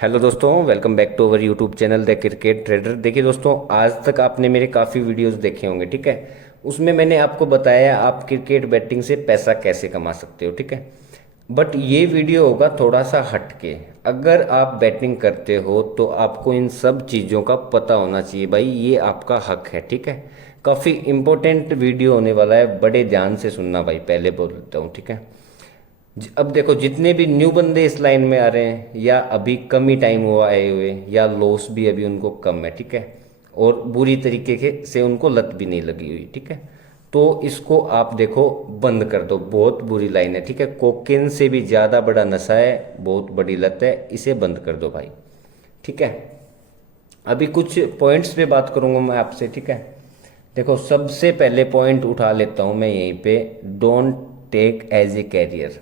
Hello दोस्तों, welcome back to our YouTube channel the cricket trader. देखिए दोस्तों, आज तक आपने मेरे काफ़ी वीडियोस देखे होंगे, ठीक है। उसमें मैंने आपको बताया आप क्रिकेट बैटिंग से पैसा कैसे कमा सकते हो, ठीक है। बट ये वीडियो होगा थोड़ा सा हट के। अगर आप बैटिंग करते हो तो आपको इन सब चीज़ों का पता होना चाहिए भाई, ये आपका हक है, ठीक है। काफ़ी इंपॉर्टेंट वीडियो होने वाला है, बड़े ध्यान से सुनना भाई, पहले बोल देता हूँ, ठीक है। अब देखो, जितने भी न्यू बंदे इस लाइन में आ रहे हैं या अभी कम ही टाइम हुआ आए हुए या लॉस भी अभी उनको कम है, ठीक है। और बुरी तरीके के से उनको लत भी नहीं लगी हुई, ठीक है। तो इसको आप देखो बंद कर दो, बहुत बुरी लाइन है, ठीक है। कोकेन से भी ज़्यादा बड़ा नशा है, बहुत बड़ी लत है, इसे बंद कर दो भाई, ठीक है। अभी कुछ पॉइंट्स पे बात करूंगा मैं आपसे, ठीक है। देखो, सबसे पहले पॉइंट उठा लेता हूं मैं यहीं पे, don't take as a career.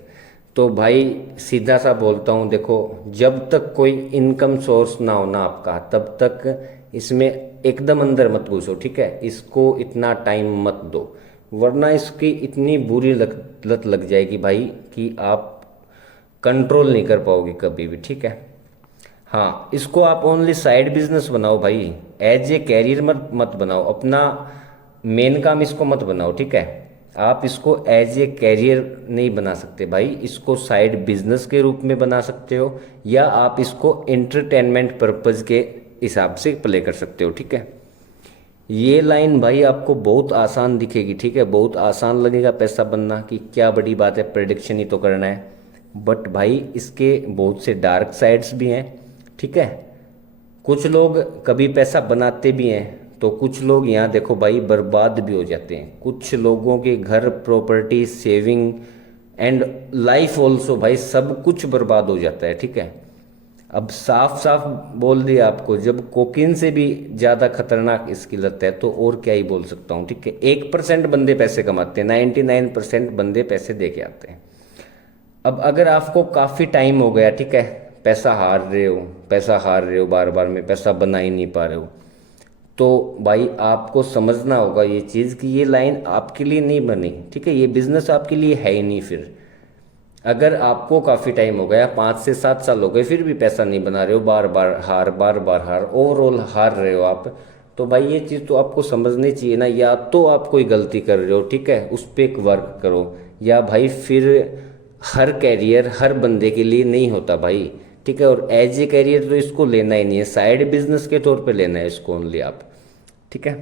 तो भाई सीधा सा बोलता हूँ, देखो, जब तक कोई इनकम सोर्स ना हो ना आपका, तब तक इसमें एकदम अंदर मत घुसो, ठीक है। इसको इतना टाइम मत दो, वरना इसकी इतनी बुरी लत लग जाएगी भाई कि आप कंट्रोल नहीं कर पाओगे कभी भी, ठीक है। हाँ, इसको आप ओनली साइड बिजनेस बनाओ भाई, एज ए कैरियर मत मत बनाओ, अपना मेन काम इसको मत बनाओ, ठीक है। आप इसको एज ए कैरियर नहीं बना सकते भाई, इसको साइड बिजनेस के रूप में बना सकते हो, या आप इसको एंटरटेनमेंट पर्पज के हिसाब से प्ले कर सकते हो, ठीक है। ये लाइन भाई आपको बहुत आसान दिखेगी, ठीक है, बहुत आसान लगेगा पैसा बनना, कि क्या बड़ी बात है, प्रेडिक्शन ही तो करना है। बट भाई इसके बहुत से डार्क साइड्स भी हैं, ठीक है। कुछ लोग कभी पैसा बनाते भी हैं, तो कुछ लोग यहाँ देखो भाई बर्बाद भी हो जाते हैं। कुछ लोगों के घर, property, saving and life also भाई, सब कुछ बर्बाद हो जाता है, ठीक है। अब साफ साफ बोल दिया आपको, जब कोकीन से भी ज़्यादा खतरनाक इसकी लत है, तो और क्या ही बोल सकता हूँ, ठीक है। 1% बंदे पैसे कमाते हैं, 99% बंदे पैसे दे के आते हैं। अब अगर आपको काफ़ी टाइम हो गया, ठीक है, पैसा हार रहे हो, पैसा हार रहे हो, बार बार में पैसा बना ही नहीं पा रहे हो, तो भाई आपको समझना होगा ये चीज़ कि ये लाइन आपके लिए नहीं बनी, ठीक है। ये बिजनेस आपके लिए है ही नहीं। फिर अगर आपको काफ़ी टाइम हो गया, 5 से 7 साल हो गए, फिर भी पैसा नहीं बना रहे हो, बार बार हार, बार बार हार, ओवरऑल हार रहे हो आप, तो भाई ये चीज़ तो आपको समझनी चाहिए ना। या तो आप कोई गलती कर रहे हो, ठीक है, उस पर एक वर्क करो, या भाई फिर हर कैरियर हर बंदे के लिए नहीं होता भाई, ठीक है। और एज ए कैरियर तो इसको लेना ही नहीं है, साइड बिजनेस के तौर पे लेना है इसको ओनली आप, ठीक है।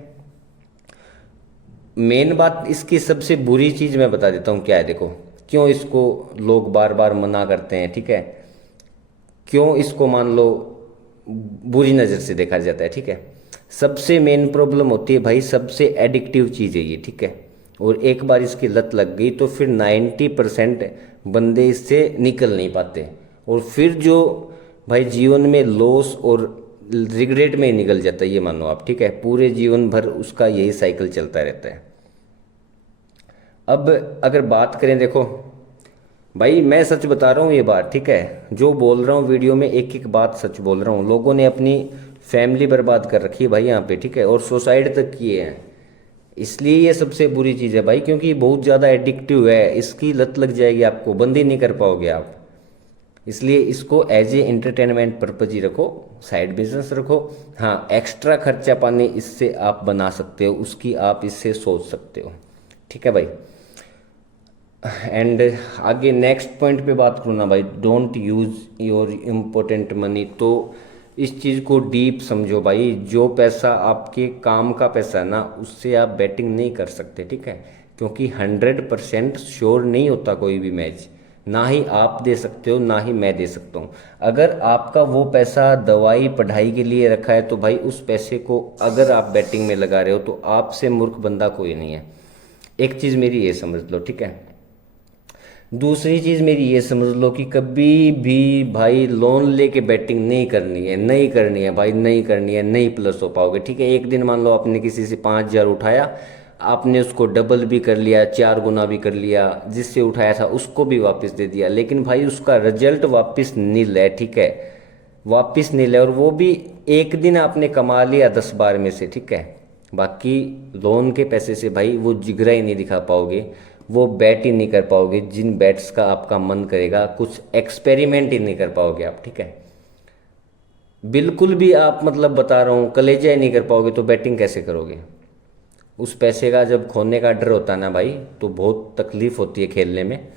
मेन बात इसकी सबसे बुरी चीज़ मैं बता देता हूँ क्या है, देखो, क्यों इसको लोग बार बार मना करते हैं, ठीक है। क्यों इसको मान लो बुरी नज़र से देखा जाता है, ठीक है। सबसे मेन प्रॉब्लम होती है भाई, सबसे एडिक्टिव चीज़ है ये, ठीक है। और एक बार इसकी लत लग गई तो फिर 90% बंदे इससे निकल नहीं पाते, और फिर जो भाई जीवन में लॉस और रिग्रेट में ही निकल जाता है, ये मानो आप, ठीक है। पूरे जीवन भर उसका यही साइकिल चलता रहता है। अब अगर बात करें, देखो भाई मैं सच बता रहा हूँ ये बात, ठीक है। जो बोल रहा हूँ वीडियो में, एक एक बात सच बोल रहा हूँ। लोगों ने अपनी फैमिली बर्बाद कर रखी है भाई यहाँ पे, ठीक है, और सुसाइड तक किए हैं। इसलिए ये सबसे बुरी चीज़ है भाई, क्योंकि ये बहुत ज़्यादा एडिक्टिव है, इसकी लत लग जाएगी आपको, बंद ही नहीं कर पाओगे आप। इसलिए इसको एज ए एंटरटेनमेंट पर्पज ही रखो, साइड बिजनेस रखो। हाँ, एक्स्ट्रा खर्चा पानी इससे आप बना सकते हो, उसकी आप इससे सोच सकते हो, ठीक है भाई। एंड आगे नेक्स्ट पॉइंट पे बात करूँ ना भाई, don't use your important money. तो इस चीज़ को डीप समझो भाई, जो पैसा आपके काम का पैसा है ना, उससे आप बैटिंग नहीं कर सकते, ठीक है। क्योंकि 100% श्योर नहीं होता कोई भी मैच, ना ही आप दे सकते हो ना ही मैं दे सकता हूँ। अगर आपका वो पैसा दवाई पढ़ाई के लिए रखा है, तो भाई उस पैसे को अगर आप बैटिंग में लगा रहे हो, तो आपसे मूर्ख बंदा कोई नहीं है। एक चीज़ मेरी ये समझ लो, ठीक है। दूसरी चीज़ मेरी ये समझ लो कि कभी भी भाई लोन लेके बैटिंग नहीं करनी है, नहीं करनी है भाई, नहीं करनी है, नहीं प्लस हो पाओगे, ठीक है। एक दिन मान लो आपने किसी से 5,000 उठाया, आपने उसको डबल भी कर लिया, 4 गुना भी कर लिया, जिससे उठाया था उसको भी वापस दे दिया, लेकिन भाई उसका रिजल्ट वापस नील है, ठीक है, वापस नील है। और वो भी एक दिन आपने कमा लिया 10 बार में से, ठीक है। बाकी लोन के पैसे से भाई वो जिगरा ही नहीं दिखा पाओगे, वो बैट ही नहीं कर पाओगे, जिन बैट्स का आपका मन करेगा, कुछ एक्सपेरिमेंट ही नहीं कर पाओगे आप, ठीक है। बिल्कुल भी आप मतलब बता रहा हूँ कलेजा ही नहीं कर पाओगे तो बैटिंग कैसे करोगे। उस पैसे का जब खोने का डर होता है ना भाई, तो बहुत तकलीफ होती है खेलने में।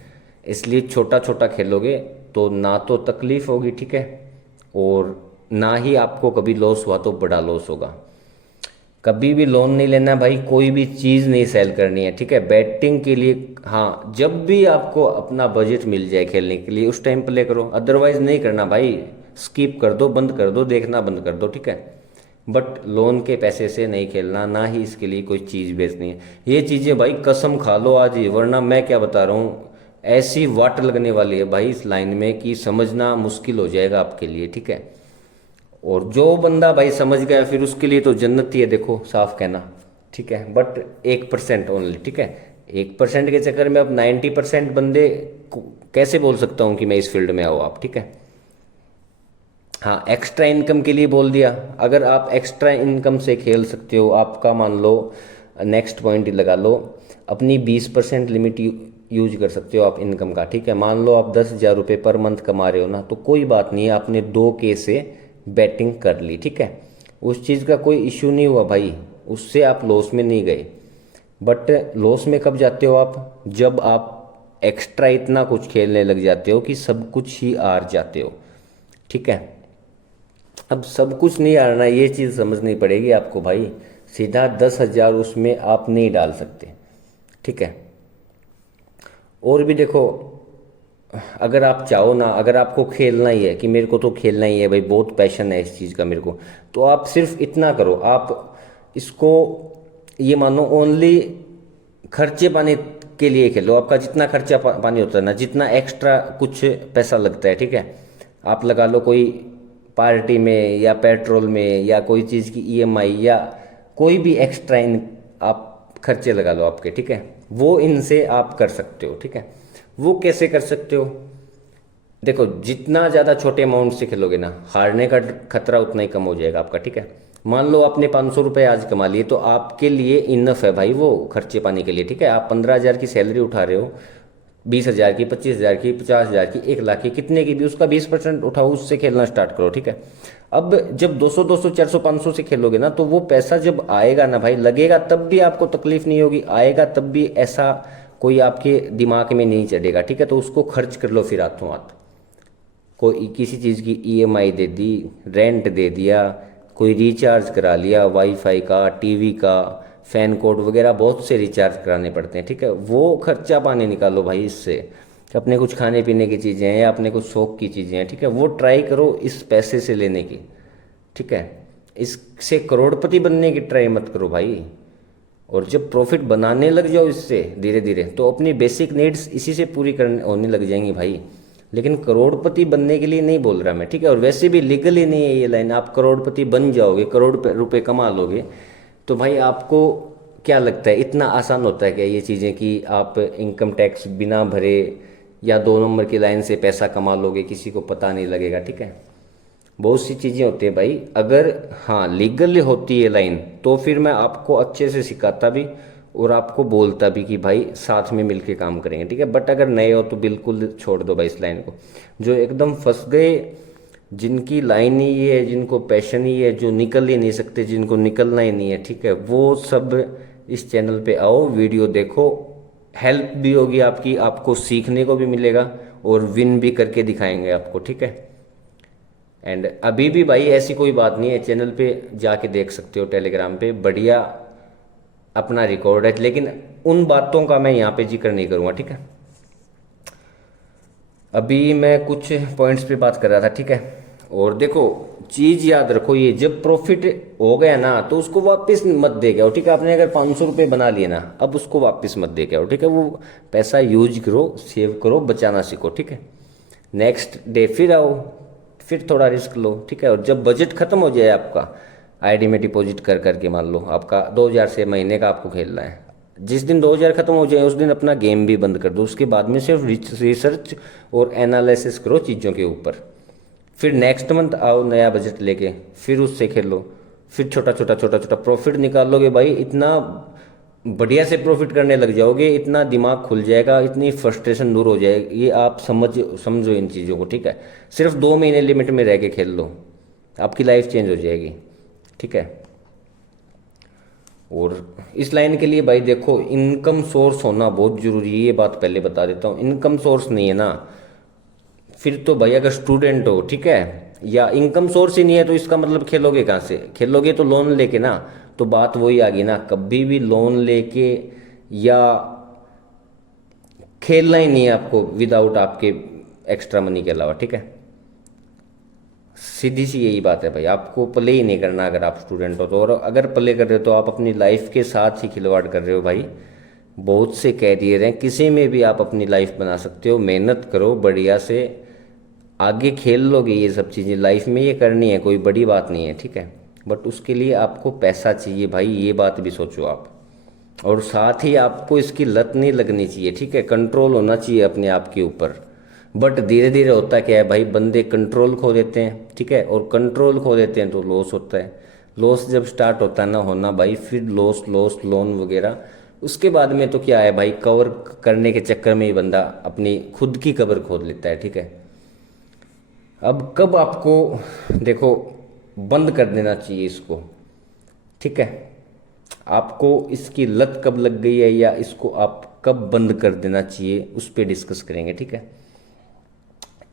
इसलिए छोटा छोटा खेलोगे तो ना तो तकलीफ होगी, ठीक है, और ना ही आपको कभी लॉस हुआ तो बड़ा लॉस होगा। कभी भी लोन नहीं लेना भाई, कोई भी चीज़ नहीं सेल करनी है, ठीक है, बैटिंग के लिए। हाँ, जब भी आपको अपना बजट मिल जाए खेलने के लिए उस टाइम प्ले करो, अदरवाइज नहीं करना भाई। स्किप कर दो, बंद कर दो, देखना बंद कर दो, ठीक है। बट लोन के पैसे से नहीं खेलना, ना ही इसके लिए कोई चीज़ बेचनी है। ये चीज़ें भाई कसम खा लो आज ही, वरना मैं क्या बता रहा हूँ, ऐसी वाट लगने वाली है भाई इस लाइन में कि समझना मुश्किल हो जाएगा आपके लिए, ठीक है। और जो बंदा भाई समझ गया फिर उसके लिए तो जन्नत ही है, देखो साफ कहना, ठीक है। बट 1% ओनली, ठीक है। 1% के चक्कर में अब 90% बंदे कैसे बोल सकता हूँ कि मैं इस फील्ड में आओ आप, ठीक है। हाँ, एक्स्ट्रा इनकम के लिए बोल दिया। अगर आप एक्स्ट्रा इनकम से खेल सकते हो, आपका मान लो नेक्स्ट पॉइंट ही लगा लो, अपनी 20% लिमिट यूज कर सकते हो आप इनकम का, ठीक है। मान लो आप 10,000 रुपये पर मंथ कमा रहे हो ना, तो कोई बात नहीं है, आपने 2K से बैटिंग कर ली, ठीक है। उस चीज़ का कोई इश्यू नहीं हुआ भाई, उससे आप लॉस में नहीं गए। बट लॉस में कब जाते हो आप, जब आप एक्स्ट्रा इतना कुछ खेलने लग जाते हो कि सब कुछ ही हार जाते हो, ठीक है। अब सब कुछ नहीं हारना, ये चीज़ समझनी पड़ेगी आपको भाई। सीधा 10,000 उसमें आप नहीं डाल सकते, ठीक है। और भी देखो, अगर आप चाहो ना, अगर आपको खेलना ही है कि मेरे को तो खेलना ही है भाई, बहुत पैशन है इस चीज़ का मेरे को, तो आप सिर्फ इतना करो, आप इसको ये मानो ओनली खर्चे पानी के लिए खेलो। आपका जितना खर्चा पानी होता है ना, जितना एक्स्ट्रा कुछ पैसा लगता है, ठीक है, आप लगा लो कोई पार्टी में या पेट्रोल में या कोई चीज़ की ईएमआई या कोई भी एक्स्ट्रा इन आप खर्चे लगा लो आपके, ठीक है, वो इनसे आप कर सकते हो, ठीक है। वो कैसे कर सकते हो, देखो जितना ज़्यादा छोटे अमाउंट से खेलोगे ना, हारने का खतरा उतना ही कम हो जाएगा आपका, ठीक है। मान लो आपने 500 रुपये आज कमा लिए, तो आपके लिए इनफ है भाई वो खर्चे पाने के लिए, ठीक है। आप 15,000 की सैलरी उठा रहे हो, 20,000 की, 25,000 की, 50,000 की, 1 लाख की, कितने की भी, उसका 20% उठाओ, उससे खेलना स्टार्ट करो, ठीक है। अब जब 200, 200, 400, 500 से खेलोगे ना, तो वो पैसा जब आएगा ना भाई, लगेगा तब भी आपको तकलीफ नहीं होगी, आएगा तब भी ऐसा कोई आपके दिमाग में नहीं चढ़ेगा, ठीक है। तो उसको खर्च कर लो फिर हाथों हाथ। कोई किसी चीज़ की ईएमआई दे दी, रेंट दे दिया, कोई रिचार्ज करा लिया, वाईफाई का, टीवी का, फैन कोड वगैरह बहुत से रिचार्ज कराने पड़ते हैं, ठीक है। वो खर्चा पानी निकालो भाई इससे। अपने कुछ खाने पीने की चीज़ें हैं या अपने कुछ शौक की चीज़ें हैं, ठीक है, वो ट्राई करो इस पैसे से लेने की, ठीक है। इससे करोड़पति बनने की ट्राई मत करो भाई। और जब प्रॉफिट बनाने लग जाओ इससे धीरे धीरे, तो अपनी बेसिक नीड्स इसी से पूरी करने होने लग जाएंगी भाई। लेकिन करोड़पति बनने के लिए नहीं बोल रहा मैं, ठीक है। और वैसे भी लीगल ही नहीं है ये लाइन। आप करोड़पति बन जाओगे, करोड़ रुपए कमा लोगे, तो भाई आपको क्या लगता है इतना आसान होता है क्या ये चीज़ें कि आप इनकम टैक्स बिना भरे या 2 नंबर की लाइन से पैसा कमा लोगे, किसी को पता नहीं लगेगा, ठीक है। बहुत सी चीज़ें होती है भाई। अगर हाँ लीगल होती है लाइन, तो फिर मैं आपको अच्छे से सिखाता भी और आपको बोलता भी कि भाई साथ में मिलके काम करेंगे, ठीक है। बट अगर नए हो तो बिल्कुल छोड़ दो भाई इस लाइन को। जो एकदम फंस गए, जिनकी लाइन ही ये है, जिनको पैशन ही है, जो निकल ही नहीं सकते, जिनको निकलना ही नहीं है, ठीक है, वो सब इस चैनल पे आओ, वीडियो देखो, हेल्प भी होगी आपकी, आपको सीखने को भी मिलेगा और विन भी करके दिखाएंगे आपको, ठीक है। एंड अभी भी भाई ऐसी कोई बात नहीं है, चैनल पे जाके देख सकते हो, टेलीग्राम पे बढ़िया अपना रिकॉर्ड है। लेकिन उन बातों का मैं यहाँ पे जिक्र नहीं करूँगा, ठीक है। अभी मैं कुछ पॉइंट्स पे बात कर रहा था, ठीक है। और देखो चीज़ याद रखो, ये जब प्रॉफिट हो गया ना, तो उसको वापस मत दे के आओ, ठीक है। आपने अगर 500 रुपये बना लिए ना, अब उसको वापस मत दे के आओ, ठीक है। वो पैसा यूज करो, सेव करो, बचाना सीखो, ठीक है। नेक्स्ट डे फिर आओ, फिर थोड़ा रिस्क लो, ठीक है। और जब बजट खत्म हो जाए आपका, आईडी में डिपॉजिट कर करके, मान लो आपका 2,000 से महीने का आपको खेलना है, जिस दिन 2,000 खत्म हो जाए उस दिन अपना गेम भी बंद कर दो। उसके बाद में सिर्फ रिसर्च और एनालिसिस करो चीज़ों के ऊपर। फिर नेक्स्ट मंथ आओ नया बजट लेके, फिर उससे खेलो, फिर छोटा छोटा छोटा छोटा प्रॉफिट निकालोगे भाई। इतना बढ़िया से प्रॉफिट करने लग जाओगे, इतना दिमाग खुल जाएगा, इतनी फ्रस्ट्रेशन दूर हो जाएगी। ये आप समझो इन चीज़ों को, ठीक है। सिर्फ 2 महीने लिमिट में रह के खेल लो, आपकी लाइफ चेंज हो जाएगी, ठीक है। और इस लाइन के लिए भाई देखो, इनकम सोर्स होना बहुत ज़रूरी है, ये बात पहले बता देता हूँ। इनकम सोर्स नहीं है ना, फिर तो भाई अगर स्टूडेंट हो, ठीक है, या इनकम सोर्स ही नहीं है तो इसका मतलब खेलोगे कहाँ से? खेलोगे तो लोन लेके ना। तो बात वही आ गई ना, कभी भी लोन लेके या खेलना ही नहीं है आपको विदाउट आपके एक्स्ट्रा मनी के अलावा, ठीक है। सीधी सी यही बात है भाई, आपको प्ले ही नहीं करना अगर आप स्टूडेंट हो तो। और अगर प्ले कर रहे हो तो आप अपनी लाइफ के साथ ही खिलवाड़ कर रहे हो भाई। बहुत से कैरियर हैं, किसी में भी आप अपनी लाइफ बना सकते हो। मेहनत करो बढ़िया से, आगे खेल लोगे। ये सब चीज़ें लाइफ में ये करनी है, कोई बड़ी बात नहीं है, ठीक है। बट उसके लिए आपको पैसा चाहिए भाई, ये बात भी सोचो आप। और साथ ही आपको इसकी लत नहीं लगनी चाहिए, ठीक है। कंट्रोल होना चाहिए अपने आप के ऊपर। बट धीरे धीरे होता क्या है भाई, बंदे कंट्रोल खो देते हैं, ठीक है। और कंट्रोल खो देते हैं तो लॉस होता है। लॉस जब स्टार्ट होता है ना होना भाई, फिर लॉस लॉस लोन वगैरह, उसके बाद में तो क्या है भाई, कवर करने के चक्कर में ही बंदा अपनी खुद की कबर खोद लेता है, ठीक है। अब कब आपको देखो बंद कर देना चाहिए इसको, ठीक है। आपको इसकी लत कब लग गई है या इसको आप कब बंद कर देना चाहिए, उस पर डिस्कस करेंगे, ठीक है।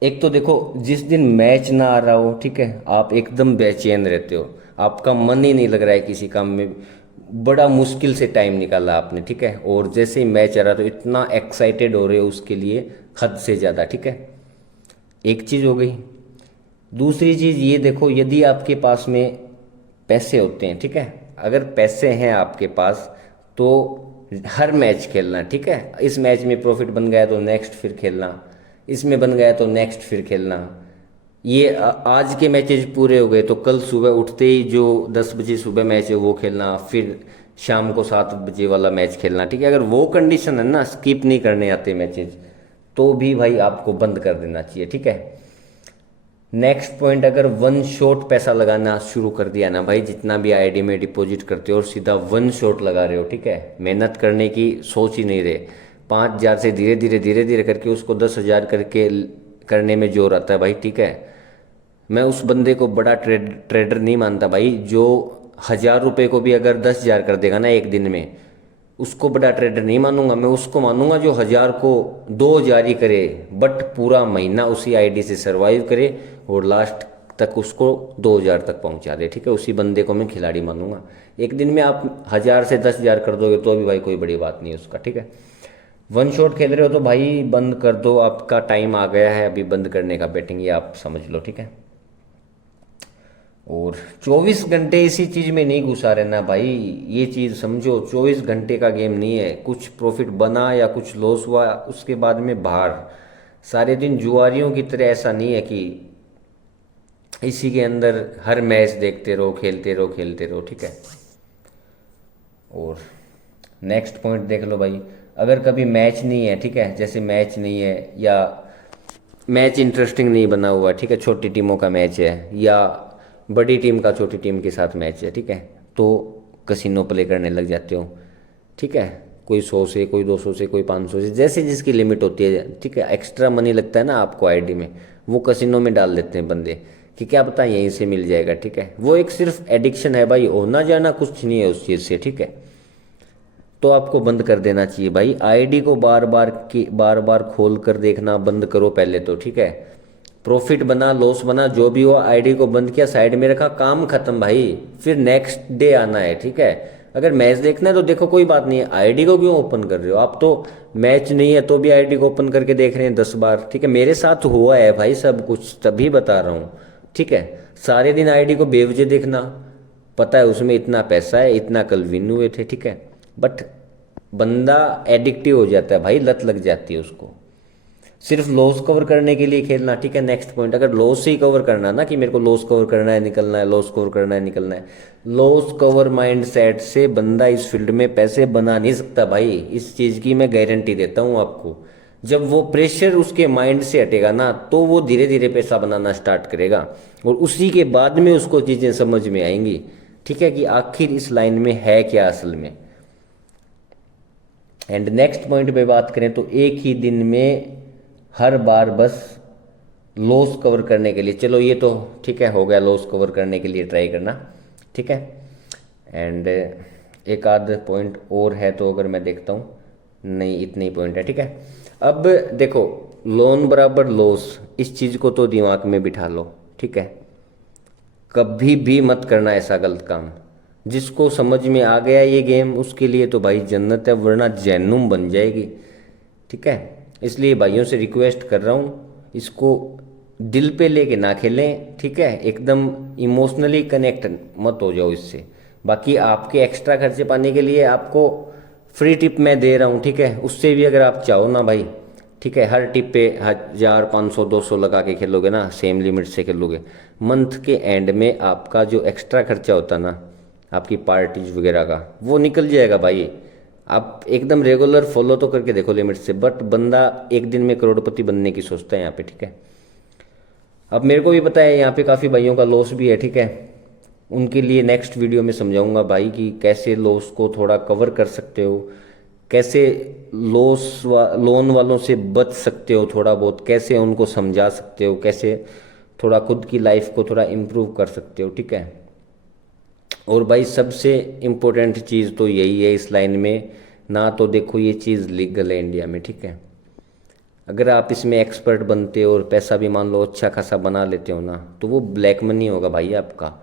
एक तो देखो, जिस दिन मैच ना आ रहा हो, ठीक है, आप एकदम बेचैन रहते हो, आपका मन ही नहीं लग रहा है किसी काम में, बड़ा मुश्किल से टाइम निकाला आपने, ठीक है। और जैसे ही मैच आ रहा तो इतना एक्साइटेड हो रहे हो उसके लिए, हद से ज़्यादा, ठीक है। एक चीज़ हो गई। दूसरी चीज़ ये देखो, यदि आपके पास में पैसे होते हैं, ठीक है, अगर पैसे हैं आपके पास तो हर मैच खेलना, ठीक है। इस मैच में प्रॉफिट बन गया तो नेक्स्ट फिर खेलना, इसमें बन गया तो नेक्स्ट फिर खेलना। ये आज के मैचेज पूरे हो गए तो कल सुबह उठते ही जो 10 बजे सुबह मैच है वो खेलना, फिर शाम को 7 बजे वाला मैच खेलना, ठीक है। अगर वो कंडीशन है ना, स्किप नहीं करने आते मैचेज, तो भी भाई आपको बंद कर देना चाहिए, ठीक है। नेक्स्ट पॉइंट, अगर वन शॉट पैसा लगाना शुरू कर दिया ना भाई, जितना भी आईडी में डिपॉजिट करते हो और सीधा वन शॉट लगा रहे हो, ठीक है, मेहनत करने की सोच ही नहीं रहे, 5,000 से धीरे धीरे करके उसको 10,000 करके करने में जोर आता है भाई, ठीक है। मैं उस बंदे को बड़ा ट्रेडर नहीं मानता भाई, जो 1,000 रुपये को भी अगर 10,000 कर देगा ना एक दिन में, उसको बड़ा ट्रेडर नहीं मानूंगा। मैं उसको मानूंगा जो 1,000 को 2,000 ही करे, बट पूरा महीना उसी आईडी से सरवाइव करे और लास्ट तक उसको 2,000 तक पहुंचा दे, ठीक है। उसी बंदे को मैं खिलाड़ी मानूंगा। एक दिन में आप 1,000 से 10,000 कर दोगे तो भी भाई कोई बड़ी बात नहीं है उसका, ठीक है। वन शॉट खेल रहे हो तो भाई बंद कर दो, आपका टाइम आ गया है अभी बंद करने का बैटिंग, ये आप समझ लो, ठीक है। और 24 घंटे इसी चीज़ में नहीं घुसा रहना भाई, ये चीज़ समझो, 24 घंटे का गेम नहीं है। कुछ प्रॉफिट बना या कुछ लॉस हुआ उसके बाद में बाहर, सारे दिन जुआरियों की तरह ऐसा नहीं है कि इसी के अंदर हर मैच देखते रहो, खेलते रहो खेलते रहो, ठीक है। और नेक्स्ट पॉइंट देख लो भाई, अगर कभी मैच नहीं है, ठीक है, जैसे मैच नहीं है या मैच इंटरेस्टिंग नहीं बना हुआ, ठीक है, छोटी टीमों का मैच है या बड़ी टीम का छोटी टीम के साथ मैच है, ठीक है, तो कसिनो प्ले करने लग जाते हो, ठीक है। कोई 100 से, कोई 200 से, कोई 500 से, जैसे जिसकी लिमिट होती है, ठीक है। एक्स्ट्रा मनी लगता है ना आपको आईडी में, वो कसिनो में डाल देते हैं बंदे कि क्या पता यहीं से मिल जाएगा, ठीक है। वो एक सिर्फ एडिक्शन है भाई, होना जाना कुछ नहीं है उस चीज़ से, ठीक है। तो आपको बंद कर देना चाहिए भाई। आईडी को बार बार खोल कर देखना बंद करो पहले तो, ठीक है। प्रॉफिट बना लॉस बना जो भी हो, आईडी को बंद किया, साइड में रखा, काम खत्म भाई। फिर नेक्स्ट डे आना है, ठीक है। अगर मैच देखना है तो देखो, कोई बात नहीं है, आईडी को क्यों ओपन कर रहे हो आप? तो मैच नहीं है तो भी आईडी को ओपन करके देख रहे हैं 10 बार, ठीक है। मेरे साथ हुआ है भाई सब कुछ, तभी बता रहा हूँ, ठीक है। सारे दिन आईडी को बेवजह देखना, पता है उसमें इतना पैसा है, इतना कल विन हुए थे, ठीक है। बट बंदा एडिक्टिव हो जाता है भाई, लत लग जाती है उसको, सिर्फ लॉस कवर करने के लिए खेलना, ठीक है। नेक्स्ट पॉइंट, अगर लॉस से ही कवर करना ना, कि मेरे को लॉस कवर करना है निकलना है, लॉस कवर करना है निकलना है, लॉस कवर माइंड सेट से बंदा इस फील्ड में पैसे बना नहीं सकता भाई। इस चीज़ की मैं गारंटी देता हूँ आपको। जब वो प्रेशर उसके माइंड से हटेगा ना, तो वो धीरे धीरे पैसा बनाना स्टार्ट करेगा और उसी के बाद में उसको चीज़ें समझ में आएंगी, ठीक है, कि आखिर इस लाइन में है क्या असल में। एंड नेक्स्ट पॉइंट पे बात करें तो एक ही दिन में हर बार बस लॉस कवर करने के लिए, चलो ये तो ठीक है, हो गया लॉस कवर करने के लिए ट्राई करना, ठीक है। एंड एक आध पॉइंट और है तो अगर मैं देखता हूँ, नहीं इतने ही पॉइंट है, ठीक है। अब देखो, लोन बराबर लॉस, इस चीज़ को तो दिमाग में बिठा लो, ठीक है। कभी भी मत करना ऐसा गलत काम। जिसको समझ में आ गया ये गेम, उसके लिए तो भाई जन्नत है, वरना जहन्नुम बन जाएगी, ठीक है। इसलिए भाइयों से रिक्वेस्ट कर रहा हूँ, इसको दिल पे लेके ना खेलें, ठीक है। एकदम इमोशनली कनेक्ट मत हो जाओ इससे। बाकी आपके एक्स्ट्रा खर्चे पाने के लिए आपको फ्री टिप मैं दे रहा हूँ, ठीक है। उससे भी अगर आप चाहो ना भाई, ठीक है, हर टिप पे 1000 500 200 लगा के खेलोगे ना, सेम लिमिट से खेलोगे, मंथ के एंड में आपका जो एक्स्ट्रा खर्चा होता ना, आपकी पार्टीज वगैरह का, वो निकल जाएगा भाई। आप एकदम रेगुलर फॉलो तो करके देखो लिमिट से, बट बंदा एक दिन में करोड़पति बनने की सोचता है यहाँ पे, ठीक है। अब मेरे को भी पता है यहाँ पे काफ़ी भाइयों का लॉस भी है, ठीक है। उनके लिए नेक्स्ट वीडियो में समझाऊंगा भाई कि कैसे लॉस को थोड़ा कवर कर सकते हो, कैसे लोन वालों से बच सकते हो थोड़ा बहुत, कैसे उनको समझा सकते हो, कैसे थोड़ा खुद की लाइफ को थोड़ा इम्प्रूव कर सकते हो, ठीक है। और भाई सबसे इम्पोर्टेंट चीज़ तो यही है इस लाइन में, ना तो देखो ये चीज़ लीगल है इंडिया में, ठीक है। अगर आप इसमें एक्सपर्ट बनते हो और पैसा भी मान लो अच्छा खासा बना लेते हो ना, तो वो ब्लैक मनी होगा भाई आपका।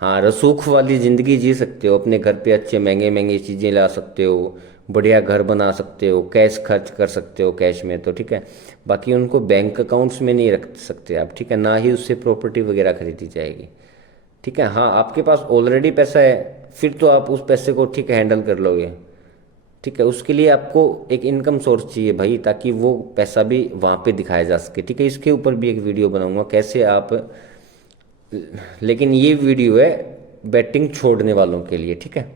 हाँ, रसूख वाली ज़िंदगी जी सकते हो, अपने घर पे अच्छे महंगे महंगे चीज़ें ला सकते हो, बढ़िया घर बना सकते हो, कैश खर्च कर सकते हो कैश में तो, ठीक है। बाकी उनको बैंक अकाउंट्स में नहीं रख सकते आप, ठीक है, ना ही उससे प्रॉपर्टी वगैरह खरीदी जाएगी, ठीक है। हाँ, आपके पास ऑलरेडी पैसा है, फिर तो आप उस पैसे को ठीक है हैंडल कर लोगे, ठीक है। उसके लिए आपको एक इनकम सोर्स चाहिए भाई, ताकि वो पैसा भी वहाँ पे दिखाया जा सके, ठीक है। इसके ऊपर भी एक वीडियो बनाऊंगा कैसे आप, लेकिन ये वीडियो है बैटिंग छोड़ने वालों के लिए, ठीक है।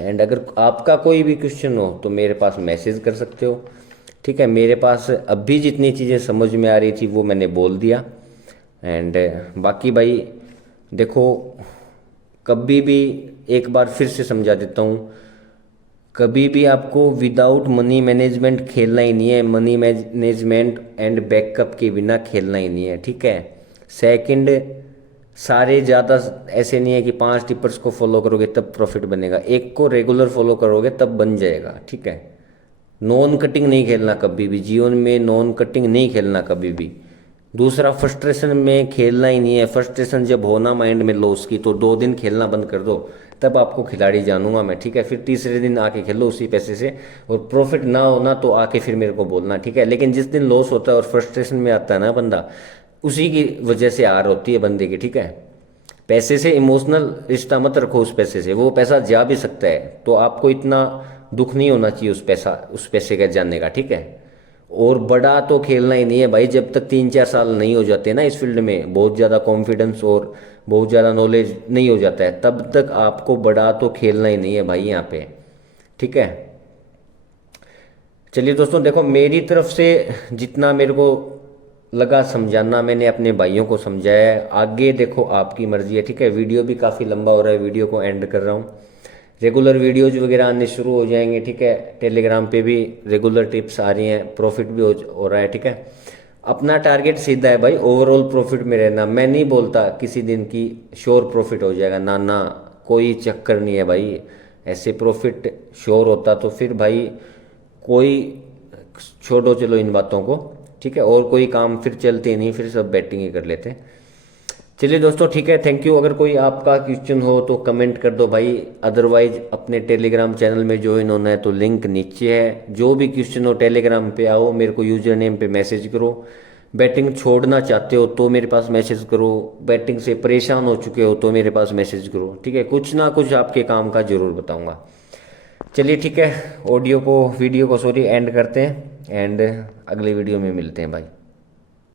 एंड अगर आपका कोई भी क्वेश्चन हो तो मेरे पास मैसेज कर सकते हो, ठीक है। मेरे पास अभी जितनी चीज़ें समझ में आ रही थी वो मैंने बोल दिया। एंड बाकी भाई देखो, कभी भी एक बार फिर से समझा देता हूँ, कभी भी आपको विदाउट मनी मैनेजमेंट खेलना ही नहीं है, मनी मैनेजमेंट एंड बैकअप के बिना खेलना ही नहीं है, ठीक है। सेकंड, सारे ज़्यादा ऐसे नहीं है कि 5 टिपर्स को फॉलो करोगे तब प्रॉफिट बनेगा, एक को रेगुलर फॉलो करोगे तब बन जाएगा, ठीक है। नॉन कटिंग नहीं खेलना कभी भी जीवन में, नॉन कटिंग नहीं खेलना कभी भी। दूसरा, फ्रस्ट्रेशन में खेलना ही नहीं है। फ्रस्ट्रेशन जब होना माइंड में लॉस की, तो 2 दिन खेलना बंद कर दो, तब आपको खिलाड़ी जानूंगा मैं, ठीक है। फिर तीसरे दिन आके खेलो उसी पैसे से, और प्रॉफिट ना होना तो आके फिर मेरे को बोलना, ठीक है। लेकिन जिस दिन लॉस होता है और फ्रस्ट्रेशन में आता है ना बंदा, उसी की वजह से हार होती है बंदे की, ठीक है। पैसे से इमोशनल रिश्ता मत रखो उस पैसे से, वो पैसा जा भी सकता है, तो आपको इतना दुख नहीं होना चाहिए उस पैसे का जानने का, ठीक है। और बड़ा तो खेलना ही नहीं है भाई, जब तक 3 4 साल नहीं हो जाते ना इस फील्ड में, बहुत ज़्यादा कॉन्फिडेंस और बहुत ज़्यादा नॉलेज नहीं हो जाता है, तब तक आपको बड़ा तो खेलना ही नहीं है भाई यहाँ पे, ठीक है। चलिए दोस्तों, देखो मेरी तरफ से जितना मेरे को लगा समझाना, मैंने अपने भाइयों को समझाया है। आगे देखो आपकी मर्जी है, ठीक है। वीडियो भी काफ़ी लंबा हो रहा है, वीडियो को एंड कर रहा हूँ। रेगुलर वीडियोज वगैरह आने शुरू हो जाएंगे, ठीक है। टेलीग्राम पे भी रेगुलर टिप्स आ रही हैं, प्रॉफिट भी हो रहा है, ठीक है। अपना टारगेट सीधा है भाई, ओवरऑल प्रॉफिट में रहना। मैं नहीं बोलता किसी दिन की श्योर प्रॉफिट हो जाएगा, ना ना, कोई चक्कर नहीं है भाई। ऐसे प्रॉफिट श्योर होता तो फिर भाई कोई, छोड़ो चलो इन बातों को, ठीक है। और कोई काम फिर चलते नहीं, फिर सब बैटिंग ही कर लेते। चलिए दोस्तों, ठीक है, थैंक यू। अगर कोई आपका क्वेश्चन हो तो कमेंट कर दो भाई, अदरवाइज अपने टेलीग्राम चैनल में ज्वाइन होना है तो लिंक नीचे है। जो भी क्वेश्चन हो टेलीग्राम पे आओ, मेरे को यूजर नेम पे मैसेज करो। बैटिंग छोड़ना चाहते हो तो मेरे पास मैसेज करो, बैटिंग से परेशान हो चुके हो तो मेरे पास मैसेज करो, ठीक है। कुछ ना कुछ आपके काम का ज़रूर बताऊँगा। चलिए ठीक है, वीडियो को सॉरी एंड करते हैं, एंड अगले वीडियो में मिलते हैं भाई।